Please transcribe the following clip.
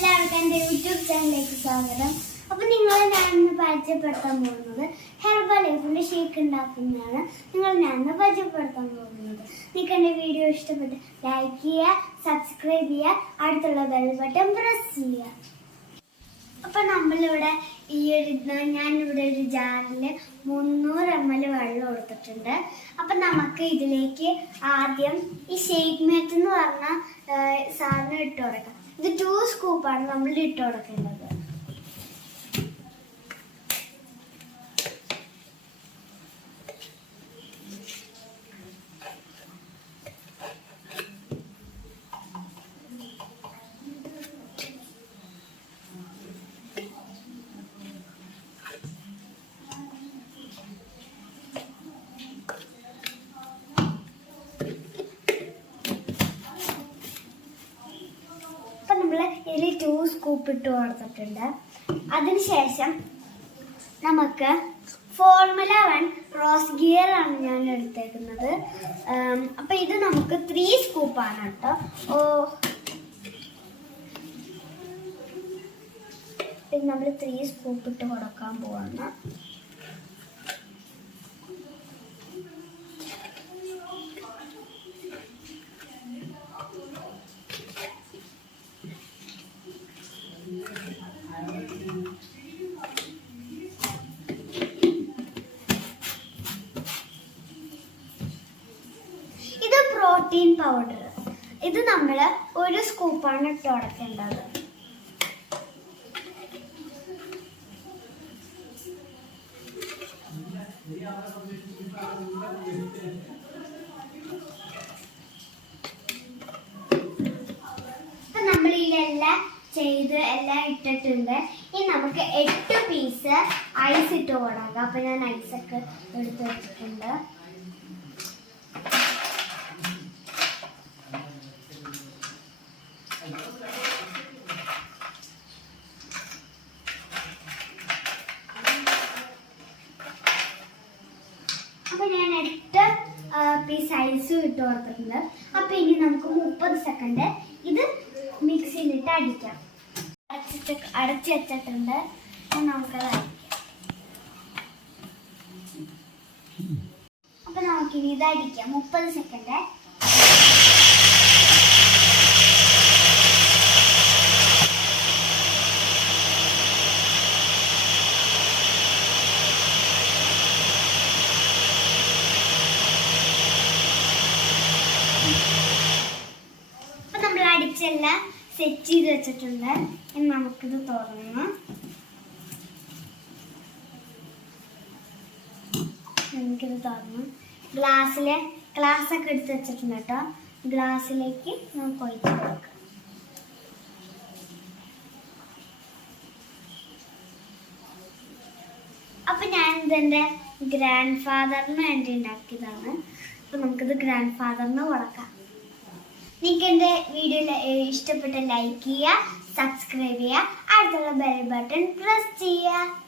എല്ലാവർക്കും എൻ്റെ യൂട്യൂബ് ചാനലിലേക്ക് സ്വാഗതം. അപ്പോൾ നിങ്ങളെ ഞാനിന്ന് പരിചയപ്പെടുത്താൻ പോകുന്നത് ഹെർബലൈഫിൻ്റെ ഷേക്ക് ഉണ്ടാക്കുന്നതാണ്. ഞാനിന്ന് പരിചയപ്പെടുത്താൻ പോകുന്നത്. നിങ്ങൾക്ക് എൻ്റെ വീഡിയോ ഇഷ്ടപ്പെട്ട് ലൈക്ക് ചെയ്യുക, സബ്സ്ക്രൈബ് ചെയ്യുക, അടുത്തുള്ള ബെൽ ബട്ടൺ പ്രസ് ചെയ്യുക. അപ്പോൾ നമ്മളിവിടെ ഞാനിവിടെ ഒരു ജാറിൽ 300 ml വെള്ളം എടുത്തിട്ടുണ്ട്. അപ്പം നമുക്ക് ഇതിലേക്ക് ആദ്യം ഈ ഷേക്ക് മേറ്റ് എന്ന് പറഞ്ഞ സാധനം ഇട്ട് കൊടുക്കാം. ഇത് 2 സ്കൂപ്പാണ് നമ്മൾ ഇട്ട് കൊടുക്കേണ്ടത്. ഇതിൽ 2 സ്കൂപ്പ് ഇട്ട് കൊടുത്തിട്ടുണ്ട്. അതിനുശേഷം നമുക്ക് ഫോർമുല 1 റോസ് ഗിയർ ആണ് ഞാൻ എടുത്തേക്കുന്നത്. അപ്പം ഇത് നമുക്ക് 3 സ്കൂപ്പാണ് കേട്ടോ. ഇത് നമ്മൾ 3 സ്കൂപ്പ് ഇട്ട് കൊടുക്കാൻ പോവാണ്. പ്രോട്ടീൻ പൗഡർ ഇത് നമ്മൾ 1 സ്കൂപ്പാണ് ഇട്ട് കൊടുക്കേണ്ടത്. നമ്മൾ ഇതിലെല്ലാം എല്ലാം ഇട്ടിട്ടുണ്ട്. ഇനി നമുക്ക് 8 പീസ് ഐസ് ഇട്ട് കൊടുക്കാം. അപ്പൊ ഞാൻ ഐസൊക്കെ എടുത്ത് വെച്ചിട്ടുണ്ട്. അപ്പൊ ഞാൻ 8 പീസ് ഐസും ഇട്ട് കൊടുത്തിട്ടുണ്ട്. അപ്പൊ ഇനി നമുക്ക് 30 സെക്കൻഡ് ഇത് മിക്സിയിലിട്ട് അടിക്കാം. അടച്ച് വെച്ചിട്ടുണ്ട്. നമുക്കത് അടിക്കാം. അപ്പൊ നമുക്കിനി ഇത് അടിക്കാം 30 സെക്കൻഡ്. അപ്പൊ നമ്മൾ അടിച്ചെല്ലാം സെറ്റ് ചെയ്ത് വെച്ചിട്ടുണ്ട്. ഇനി നമുക്കിത് തുറന്ന് ഗ്ലാസ്സൊക്കെ എടുത്ത് വെച്ചിട്ടുണ്ട് കേട്ടോ. ഗ്ലാസ്സിലേക്ക് നമുക്ക് ഒഴിച്ച് കൊടുക്കാം. അപ്പൊ ഞാൻ ഇതെന്റെ ഗ്രാൻഡ് ഫാദറിന് വേണ്ടി ഉണ്ടാക്കിയതാണ്. അപ്പൊ നമുക്കിത് ഗ്രാൻഡ് ഫാദറിന് കൊടുക്കാം. നിങ്ങൾക്ക് എൻ്റെ വീഡിയോ ഇഷ്ടപ്പെട്ട ലൈക്ക് ചെയ്യുക, സബ്സ്ക്രൈബ് ചെയ്യുക, അടുത്തുള്ള ബെൽ ബട്ടൺ പ്രസ് ചെയ്യുക.